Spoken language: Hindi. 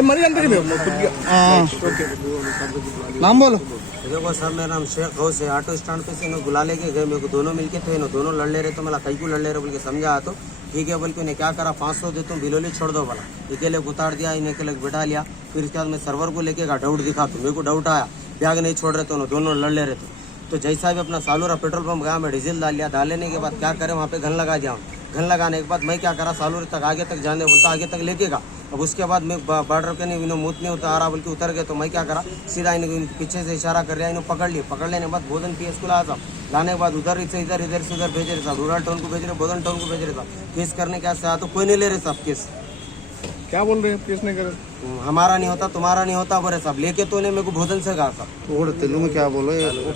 मरी जानते मैं नाम बोलो। देखो सर, मेरा नाम शेख गौस है। ऑटो स्टैंड पे से इन्हें बुला लेके गए, मेरे को दोनों मिलके थे, इन्हों दोनों लड़ ले रहे, तो मैं कई को लड़ ले रहे बोल के समझा। तो ठीक है बोल के उन्हें क्या करा, 500 देता हूँ, बिलोली छोड़ दो बोला। अकेले उतार दिया, इन्हें अकेले बिठा लिया। फिर इसके बाद मैं सर्वर को लेके गया, डाउट दिखा, तो मेरे को डाउट आया, बैग नहीं छोड़ रहे, तो दोनों लड़ ले रहे थे। तो जैसा भी अपना सालूरा पेट्रोल पंप गया, मैं डीजल डाल लिया। डालने के बाद क्या करें, वहाँ पे घन लगा दिया। घन लगाने के बाद मैं क्या करा, सालूर तक आगे तक जाने बोलता, आगे तक लेके गया। अब उसके बाद मैं बॉर्डर के नहीं मुँह नहीं उतारा बोल के उतर गए। तो मैं क्या करा, सीधा इन्हें पीछे से इशारा कर रहा, इन्हें पकड़ लिए। पकड़ने के बाद बोधन पी स्कूल आया साहब, लाने के बाद उधर से इधर भेज रहे साहब, रूरल टाउन को भेज रहे, बोधन टाउन को भेज रहे साहब। केस करने के आया तो कोई नहीं ले रहे साहब केस। क्या बोल रहे हैं, केस नहीं करे, हमारा नहीं होता, तुम्हारा नहीं होता बोले साहब। लेके तो ने मेरे को भोजन से कहा साहब। तेलुगु में क्या बोलो।